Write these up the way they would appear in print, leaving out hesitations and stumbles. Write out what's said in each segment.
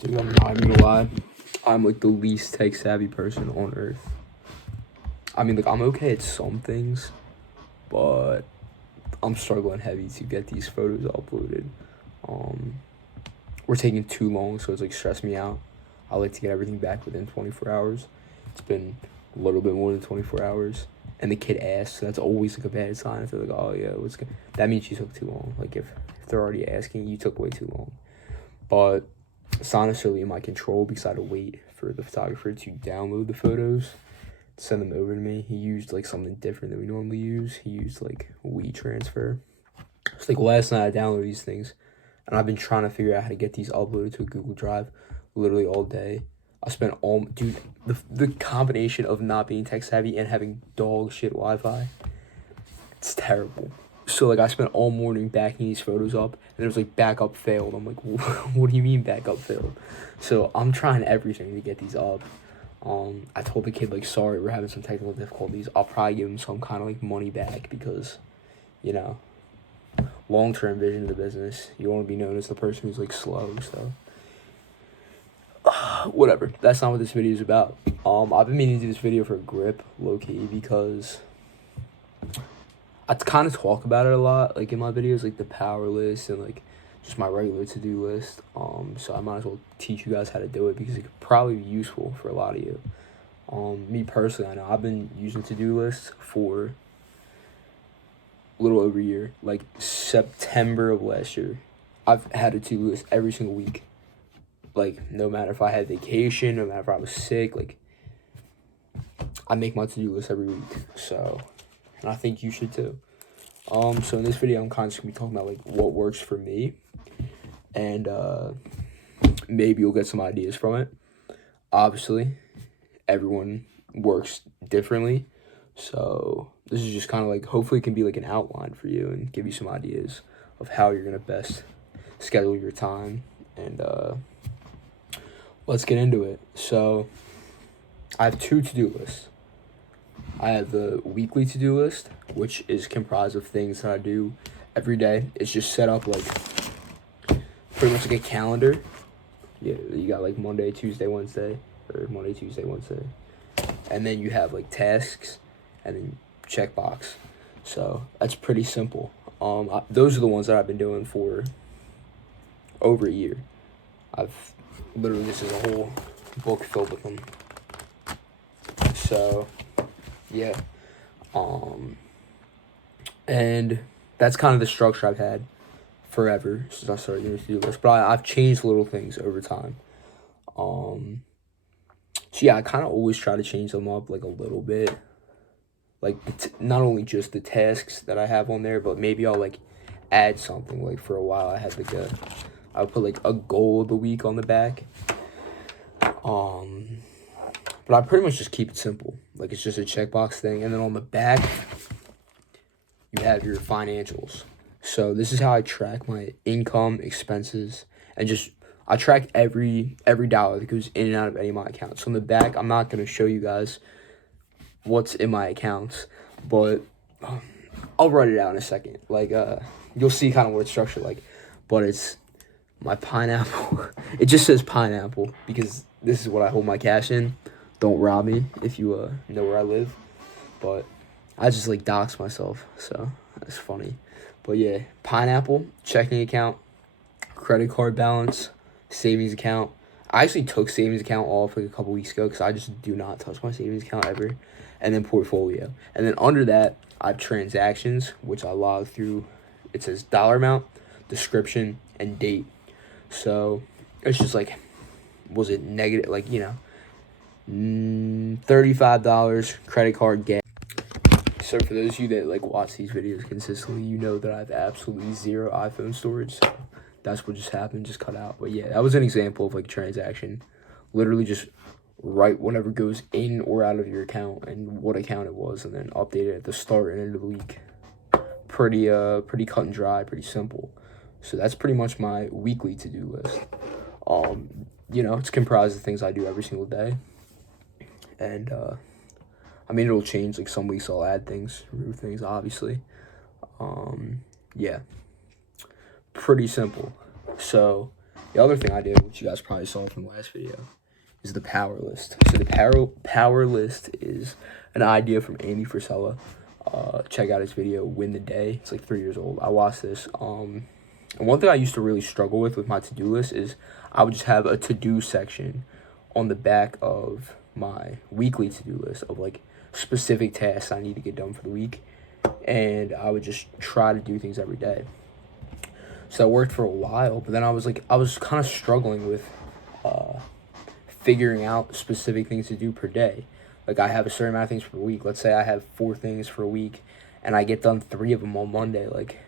Dude, I'm not even gonna lie. I'm like the least tech savvy person on earth. I mean, like, I'm okay at some things, but I'm struggling heavy to get these photos uploaded. Um, we're taking too long, so it's like stressing me out. I like to get everything back within 24 hours. It's been a little bit more than 24 hours. And the kid asks, so that's always like a bad sign. If they're like, oh yeah, what's good? That means you took too long. Like if they're already asking, you took way too long. But it's not necessarily in my control because I had to wait for the photographer to download the photos, send them over to me. He used like something different than we normally use. He used like WeTransfer. So like last night I downloaded these things, and I've been trying to figure out how to get these uploaded to a Google Drive literally all day. I spent all, dude, the combination of not being tech savvy and having dog shit Wi-Fi, it's terrible. So like I spent all morning backing these photos up, and it was like backup failed. I'm like, what do you mean backup failed? So I'm trying everything to get these up. I told the kid like, sorry, we're having some technical difficulties. I'll probably give him some kind of like money back because, you know, long-term vision of the business. You want to be known as the person who's like slow. So whatever. That's not what this video is about. I've been meaning to do this video for grip, low-key, because I kind of talk about it a lot, like in my videos, like the power list and like just my regular to-do list. So I might as well teach you guys how to do it because it could probably be useful for a lot of you. Me personally, I know I've been using to-do lists for a little over a year. Like September of last year, I've had a to-do list every single week. Like no matter if I had vacation, no matter if I was sick, like I make my to-do list every week. So, and I think you should too. So in this video, I'm kind of just gonna be talking about like what works for me, and maybe you'll get some ideas from it. Obviously, everyone works differently, so this is just kind of like, hopefully it can be like an outline for you and give you some ideas of how you're gonna best schedule your time. And let's get into it. So I have two to-do lists. I have the weekly to-do list, which is comprised of things that I do every day. It's just set up like pretty much like a calendar. Yeah, you got like Monday, Tuesday, Wednesday, or Monday, Tuesday, Wednesday. And then you have like tasks and then checkbox. So that's pretty simple. Those are the ones that I've been doing for over a year. I've literally, this is a whole book filled with them. So yeah. And that's kind of the structure I've had forever since I started doing to-do lists. But I've changed little things over time. So yeah, I kind of always try to change them up like a little bit. Like not only just the tasks that I have on there, but maybe I'll like add something. Like for a while I had like I would put like a goal of the week on the back. But I pretty much just keep it simple. Like it's just a checkbox thing. And then on the back, you have your financials. So this is how I track my income, expenses, and just I track every dollar that goes in and out of any of my accounts. So on the back, I'm not going to show you guys what's in my accounts, but I'll write it out in a second. Like you'll see kind of what it's structured like. But it's my pineapple. It just says pineapple because this is what I hold my cash in. Don't rob me if you know where I live. But I just like dox myself, so that's funny. But yeah, pineapple, checking account, credit card balance, savings account. I actually took savings account off like a couple weeks ago because I just do not touch my savings account ever. And then portfolio. And then under that, I have transactions, which I log through. It says dollar amount, description, and date. So it's just like, was it negative? Like, you know, $35 credit card gas. So for those of you that like watch these videos consistently, you know that I have absolutely zero iPhone storage. So that's what just happened, just cut out. But yeah, that was an example of like transaction. Literally just write whatever goes in or out of your account and what account it was, and then update it at the start and end of the week. Pretty cut and dry, pretty simple. So that's pretty much my weekly to-do list. You know, it's comprised of things I do every single day. And I mean, it'll change. Like some weeks I'll add things, remove things, obviously. Yeah, pretty simple. So The other thing I did, which you guys probably saw from the last video, is the power list. So the power list is an idea from Andy Frisella. Check out his video, Win the Day. It's like 3 years old. I watched this. And one thing I used to really struggle with my to-do list is I would just have a to-do section on the back of my weekly to-do list of like specific tasks I need to get done for the week. And I would just try to do things every day. So that worked for a while, but then I was kind of struggling with figuring out specific things to do per day. Like, I have a certain amount of things per week. Let's say I have 4 things for a week, and I get done 3 of them on Monday. Like,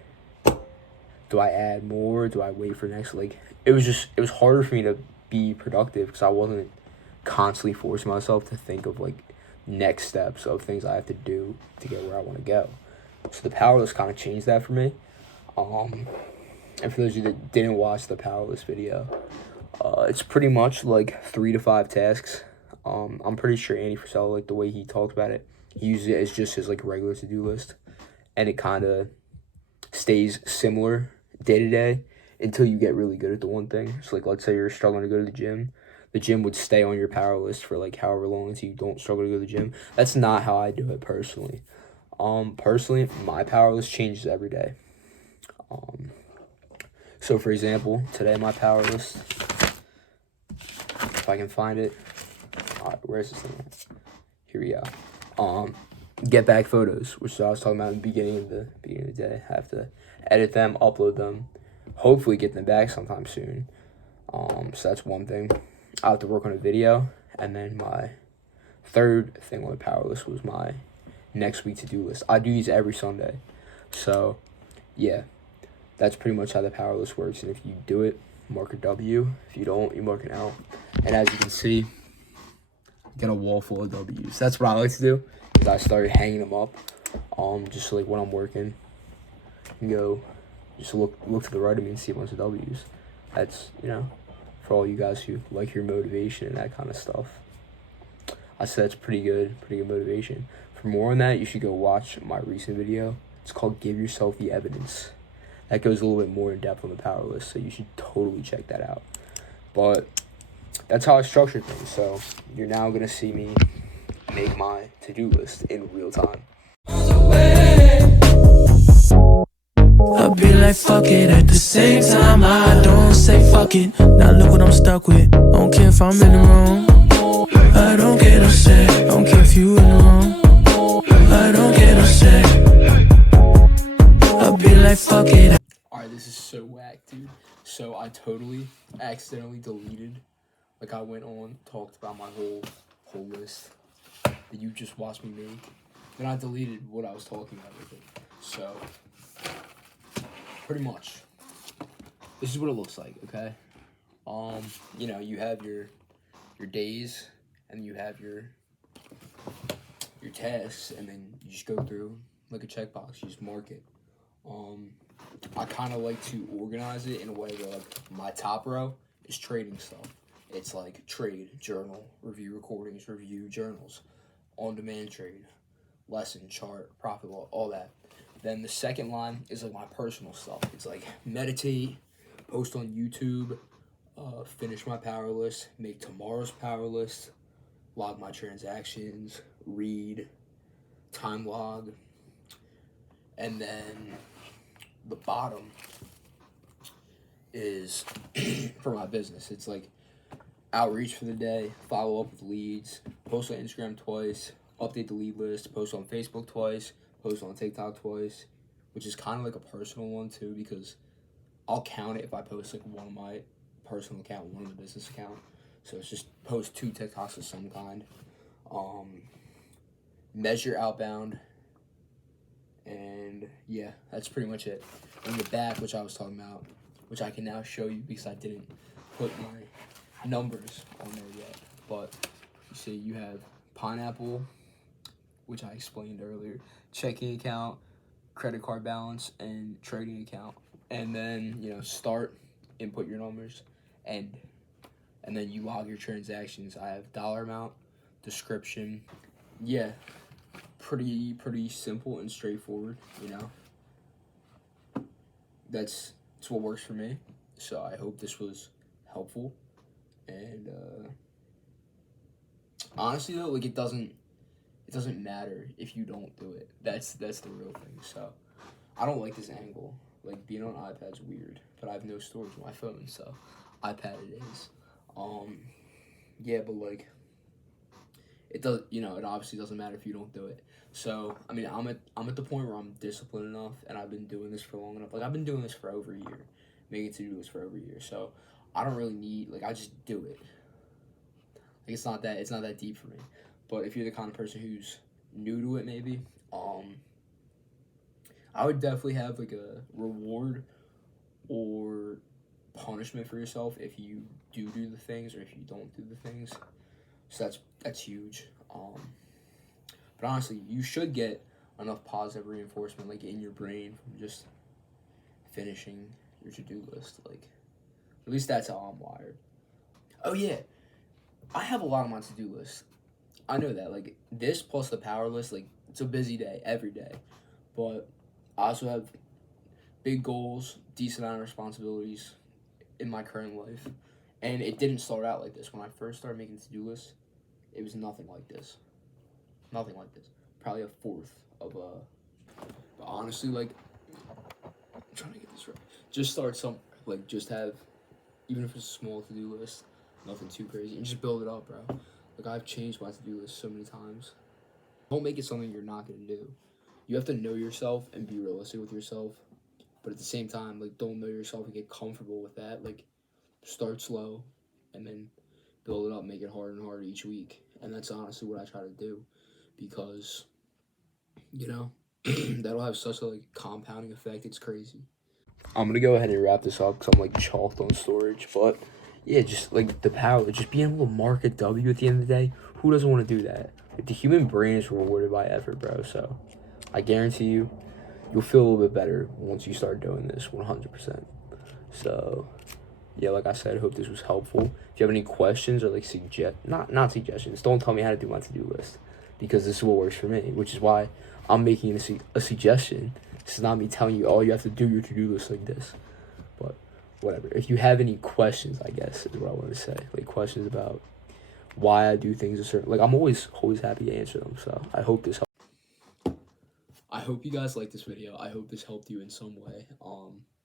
do I add more? Do I wait for next? Like, it was harder for me to be productive because I wasn't constantly forcing myself to think of, like, next steps of things I have to do to get where I want to go. So the powerless kind of changed that for me. And for those of you that didn't watch the powerless video, it's pretty much like 3 to 5 tasks. I'm pretty sure Andy Frisella, like the way he talks about it, he uses it as just his like regular to-do list, and it kind of stays similar day to day until you get really good at the one thing. So like, let's say you're struggling to go to the gym would stay on your power list for like however long until you don't struggle to go to the gym. That's not how I do it personally. Personally, my power list changes every day. So for example, today my power list, if I can find it, where's this thing at? Here we go. Get back photos, which I was talking about in the beginning of the day. I have to edit them, upload them, hopefully get them back sometime soon. So that's one thing. I have to work on a video, and then my third thing on the power list was my next week to-do list. I do these every Sunday, so yeah, that's pretty much how the power list works. And if you do it, mark a W. If you don't, you mark an L. And as you can see, get a wall full of W's. That's what I like to do, is I started hanging them up, just like when I'm working, and go, just look to the right of me and see a bunch of W's. That's, for all you guys who like your motivation and that kind of stuff. I said it's pretty good motivation. For more on that, you should go watch my recent video. It's called Give Yourself the Evidence. That goes a little bit more in depth on the power list, so you should totally check that out. But that's how I structure things. So you're now gonna see me make my to-do list in real time. I be like fuck it, at the same time I don't say fuck it. Now look what I'm stuck with. Don't care if I'm in the wrong, I don't get upset. Don't care if you in the wrong, I don't get upset. I be like fuck it. Alright, this is so whack, dude. So I totally accidentally deleted, like, I went on, talked about my whole list that you just watched me make, then I deleted what I was talking about with it. So pretty much this is what it looks like, okay? You have your days, and you have your tasks, and then you just go through like a checkbox. You just mark it. I kind of like to organize it in a way where, like, my top row is trading stuff. It's like trade, journal, review recordings, review journals, on-demand trade, lesson, chart, profit law, all that. Then the second line is like my personal stuff. It's like meditate, post on YouTube, finish my power list, make tomorrow's power list, log my transactions, read, time log, and then the bottom is for my business. It's like outreach for the day, follow up with leads, post on Instagram twice, update the lead list, post on Facebook twice, post on TikTok twice, which is kind of like a personal one too, because I'll count it if I post like one on my personal account, one on the business account. So it's just post 2 TikToks of some kind. Measure outbound, and yeah, that's pretty much it. In the back, which I was talking about, which I can now show you because I didn't put my numbers on there yet, but you see you have Pineapple, which I explained earlier, checking account, credit card balance, and trading account. And then, start, input your numbers, and then you log your transactions. I have dollar amount, description. Yeah, pretty simple and straightforward, That's what works for me. So I hope this was helpful. And honestly though, like it doesn't matter if you don't do it. That's the real thing. So I don't like this angle. Like being on iPad's weird, but I have no storage on my phone, so iPad it is. Yeah, but like it does, you know, it obviously doesn't matter if you don't do it. So I mean, I'm at the point where I'm disciplined enough, and I've been doing this for long enough. Like I've been doing this for over a year, making to-do lists for over a year. So I don't really need, like, I just do it. Like it's not that deep for me. But if you're the kind of person who's new to it, maybe, I would definitely have like a reward or punishment for yourself if you do the things or if you don't do the things. So that's huge. But honestly, you should get enough positive reinforcement like in your brain from just finishing your to-do list. Like at least that's how I'm wired. Oh yeah, I have a lot on my to-do list. I know that, like, this plus the power list, like, it's a busy day, every day. But I also have big goals, decent amount of responsibilities in my current life. And it didn't start out like this. When I first started making to-do lists, it was nothing like this. Nothing like this. Probably a fourth of a... But honestly, like, I'm trying to get this right. Just start some, like, just have, even if it's a small to-do list, nothing too crazy, and just build it up, bro. Like, I've changed my to-do list so many times. Don't make it something you're not going to do. You have to know yourself and be realistic with yourself. But at the same time, like, don't know yourself and get comfortable with that. Like, start slow and then build it up, make it harder and harder each week. And that's honestly what I try to do. Because, you know, that'll have such a, like, compounding effect. It's crazy. I'm going to go ahead and wrap this up because I'm, like, chalked on storage. But... yeah, just like the power, just being able to mark a W at the end of the day. Who doesn't want to do that? Like, the human brain is rewarded by effort, bro. So I guarantee you'll feel a little bit better once you start doing this 100%. So yeah, like I said, I hope this was helpful. If you have any questions or like not suggestions, don't tell me how to do my to-do list, because this is what works for me, which is why I'm making a suggestion. This is not me telling you, oh, you have to do your to-do list like this. But whatever. If you have any questions, I guess is what I want to say. Like questions about why I do things a certain, like I'm always happy to answer them. So I hope this helped. I hope you guys liked this video. I hope this helped you in some way.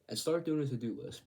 And start doing a to-do list.